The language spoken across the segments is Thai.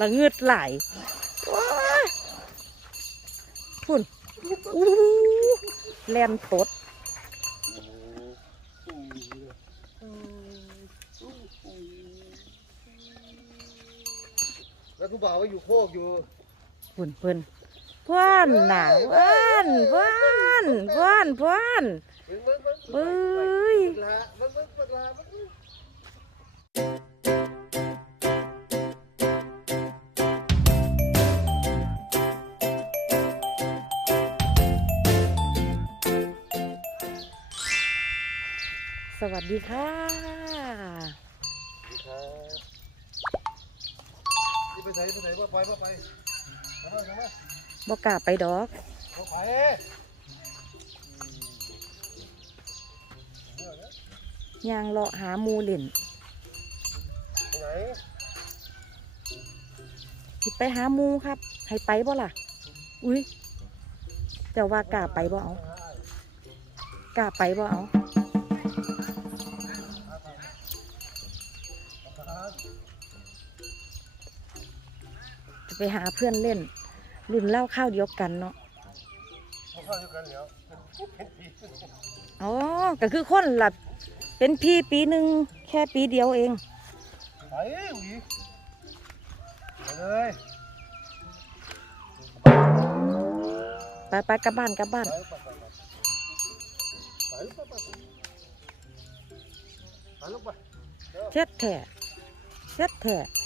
ละเงืดไหลว้ายพุ่นอู้แลนตดแล้วกูบอกว่าอยู่โคกอยู่พุ่นเพิ่นเพื่อนน่ะเพื่อนเพื่อนเพื่อนเพื่อนมึงมึงมึงเอ้ย สวัสดีค่ะนี่ไปไหนไปไหนว่าไปว่าไปทำไมทำไมบ่กล้าไปดอกว่าไปยางเลาะหาหมูเล่นไปไหนสิไปหาหมูครับ ให้ไปบ่ล่ะ อุ้ยเจ้าว่ากล้าไปบ่เอากล้าไปบ่เอา จะไปหาเพื่อนเล่น รุ่นเล่าข้าวเดียวกันเนาะเขาเข้าอยู่กันแล้วอ๋อก็คือคนหลับเป็นพี่ปีหนึ่งแค่ปีเดียวเองไปหวีไปเลยไปไปกลับบ้านกลับบ้านไปไปไปไปไปไปไปลูกไปเช็ดแถ่เช็ดแถ่ว่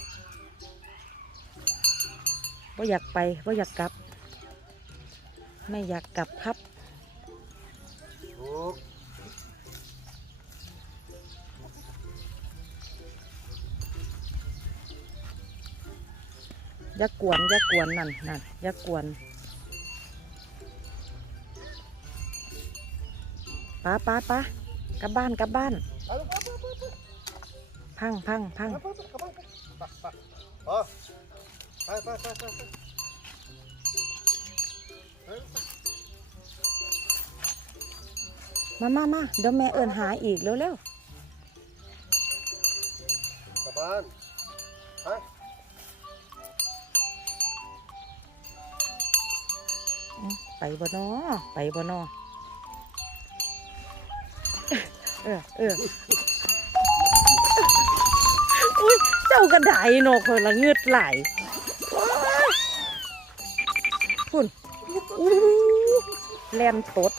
าอยากไปว่าอยากกลับ ไม่อยากกลับครับลูกอย่ากวนอย่ากวนนั่นนั่นอย่ากวนป้าป้าป้ากลับบ้านกลับบ้านไปลูกไปไปไปไปพังพังพังไปไปไปไปไปอ๋อ ไปไปไปไปไปมามามาเดี๋ยวแม่เอินหาอีกเร็วเร็วกลับบ้านไปไปบ่นอไปบ่นอเออเอออุ้ยเจ้ากระไดนกคนละเงือดไหล อู้แลนตด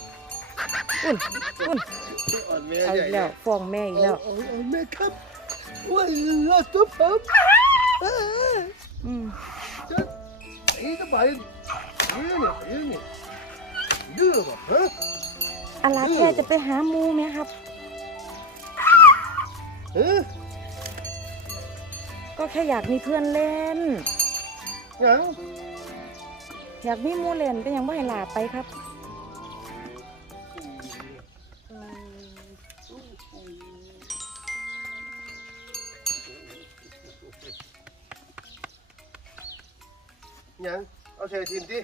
พุ่นพุ่นอ่อนแม่เอาใหอีญ่กแล้วฟ้องแม่อีกแล้ว เอาเอาแม่ครับว่าเราตัวผมอืมจะไอ้ทำไมยืนเนี่ยยืนเนี่ยยืนเหรอฮะอะไรแค่จะไปหาหมูไหมครับเอ๊ะก็แค่อยากมีเพื่อนเล่นยัง อยากมีหมูเล่นเป็นยังไม่ให้หลาไปครับยังเอาเสียทีมดิ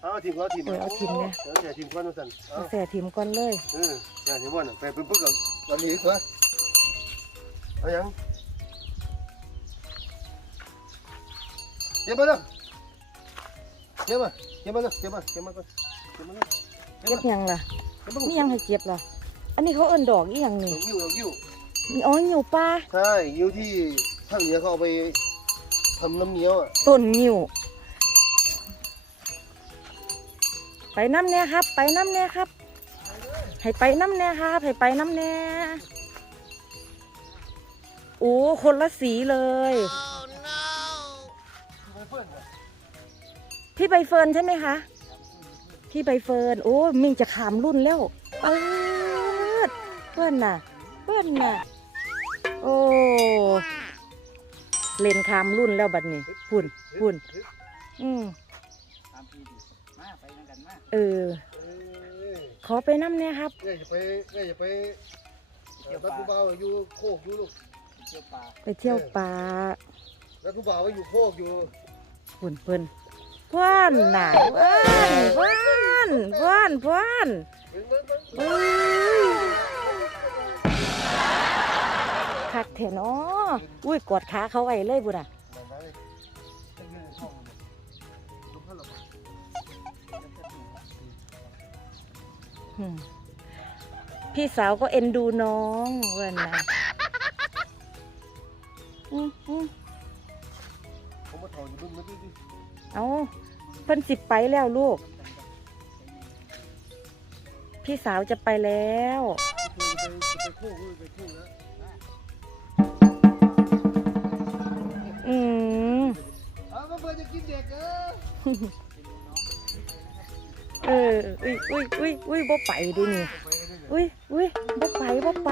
เอาทีมก็เอาทีมเออเอาทีมเนี่ยเอาเสียทีมก่อนนะสันเอาเอาแส่ทิมก่อนเลยเออเสียทีมก่อนน่ะไปเป็นปึ๊กกับวันนี้ก่อนเอายังเก็บมาเนาะ เก็บมาเก็บมาเนาะเก็บมาเก็บมาก่อนเก็บมาเนาะเก็บยังล่ะเก็บมานี่ยังให้เก็บล่ะอันนี้เขาเอิ้นดอกอีหยังดนี่อกยิ้วดอกยิ้วมีอ๋อเหนียวปลาใช่ยิ้วที่ทางเหนือเขาเอาไปทำน้ำเงี้ยวอะต้นงิ้วไปน้ำแน่ครับ ไปน้ำแน่ครับ ให้ไปน้ำแน่ครับให้ไปน้ำแน่โอ้คนละสีเลย พี่ใบเฟิร์นใช่ไหมคะ พี่ใบเฟิร์น โอ้มิงจะขามรุ่นแล้วเปิดเพื่อนน่ะ เพื่อนน่ะ โอ้เล่นขามรุ่นแล้วบัดนี้พุ่นพุ่นอืมเออ ขอไปน้ำเนี่ยครับเอ้ยอย่าไปเอ้ยอย่าไปเดี๋ยวนักกูเบาอยู่โคกอยู่ลูกไปเที่ยวป่าไปเที่ยวป่านักกูเบาวอยู่โคกอยู่พุ่นเพิ่น พวนน่ะพวนพวนพวนพวนคักเถนอ้อุ้ยกดขาเขาไว้เลยบุญอะพี่สาวก็เอ็นดูน้องเว้นนะอืมอืมผมมาถอดอยู่บนมือดิ เอาเพิ่นสิไปแล้วลูก พี่สาวจะไปแล้ว อืมเอามาเพื่อจะกินเด็กเออเออ อุ้ยอุ้ยอุ้ยอุ้ยบ่ไปดินี่ อุ้ยอุ้ยบ่ไปบ่ไป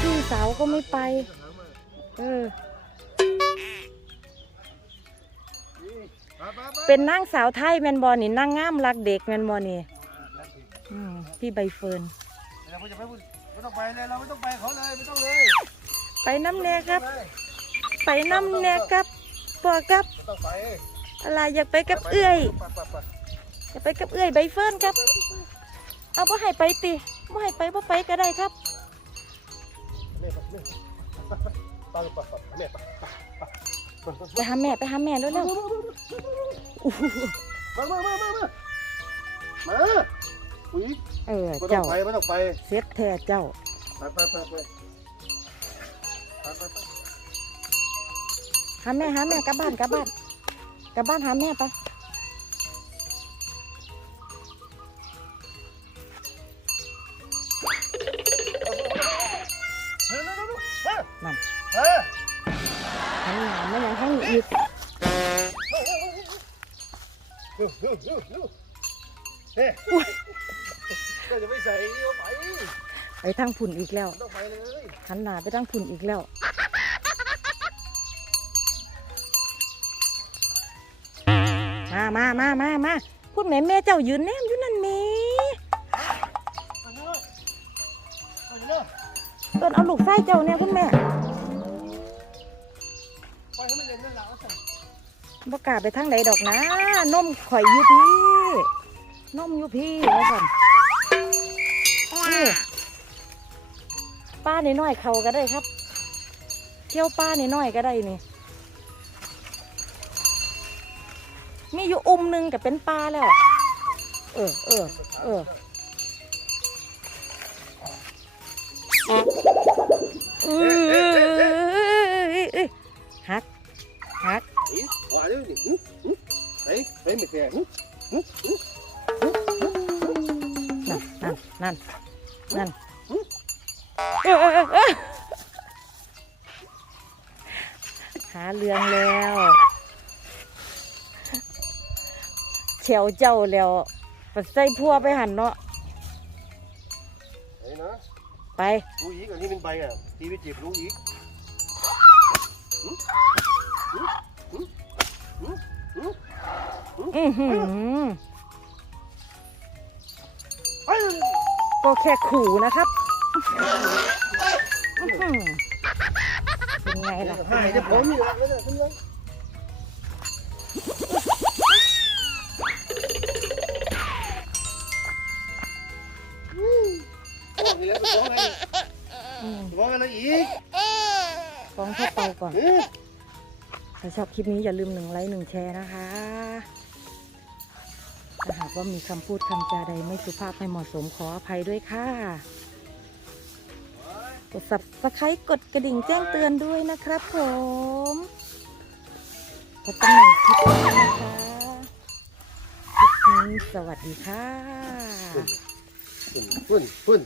พี่สาวก็ไม่ไป เออ เป็นนางสาวไทยแมนบอนี่นางงามรักเด็กแมนบอนี่อืมพี่ใบเฟิร์นเราไม่จะไปพูดไม่ต้องไปเลยเราไม่ต้องไปเขาเลยไม่ต้องเลย ไปน้ำแน่ครับ ไปน้ำแน่ครับปอครับไม่ต้องไปอะไรอยากไปกับเอื้อยไปไปไปอยากไปกับเอื้อยใบเฟิร์นครับ เอาบ่ให้ไปติบ่ให้ไปบ่ไปก็ได้ครับแม่ไปแม่ไปไปไปแม่ไปไป หาแม่ไปหาแม่แล้วแล้วๆอู้หูมามามามามามาอุ้ยเออไม่ต้อเจ้างไปไม่ต้องไปเสียแท้เจ้า ไปไปไปไปไปไปไปหาแม่หาแม่กลับบ้านกลับบ้านกลับบ้านหาแม่ไป เฮ้ยก็จะไม่ใส่เอาไปไปทางผุ่นอีกแล้ว ต้องไปเลยหันหน้าไปทางผุ่นอีกแล้วมามามามามาพูดแม่แม่เจ้ายืนแนมอยู่นั่นแม่เอินเอาลูกไส้เจ้าเนี่ยคุณแม่ไปให้มันเล่นนั่นแหละเอาใส่ บ่กาไปทางใดดอกนะนมข่อยอยู่พี่นมอยู่พี่แล้วก่อนนี่ป้าน้อยๆเขาก็ได้ครับ เที่ยวป้าน้อยๆก็ได้นี่มีอยู่อุ้มหนึงกับเป็นปลาแล้ว เออเออเออเออ เฮ้ยเฮ้ยไม่แก่หึหึหึนั่นนั่นนั่นนั่นเออเออเออเออหาเรื่องแล้วเฉียวเจ้าแล้วปัดใส่พัวไปหันเนาะเฮ้ยนะไป รู้อีกอันนี้เป็นใบอะตีไปจีบรู้อีก อือหือเฮ้ยก็แค่ขู่นะครับอื้อหือเป็นไงล่ะ หายจะผมนี่แหละนั่นแหละคุณลุงนี่แหละตัวอะไรอืมตัวอะไรอีกฟ้องเข้าไปก่อนเฮ้ยถ้าชอบคลิปนี้อย่าลืมหนึ่งไลค์หนึ่งแชร์นะคะถ้ากว่ามีคำพูดคำจาใดไม่สุภาพไม่เหมาะสมขออภัยด้วยค่ะ กด subscribe กดกระดิ่งแจ้งเตือนด้วยนะครับผมพบกันใหม่คลิปหน้านะคะคลิปนี้สวัสดีค่ะ ปุ่นปุ่นปุ่น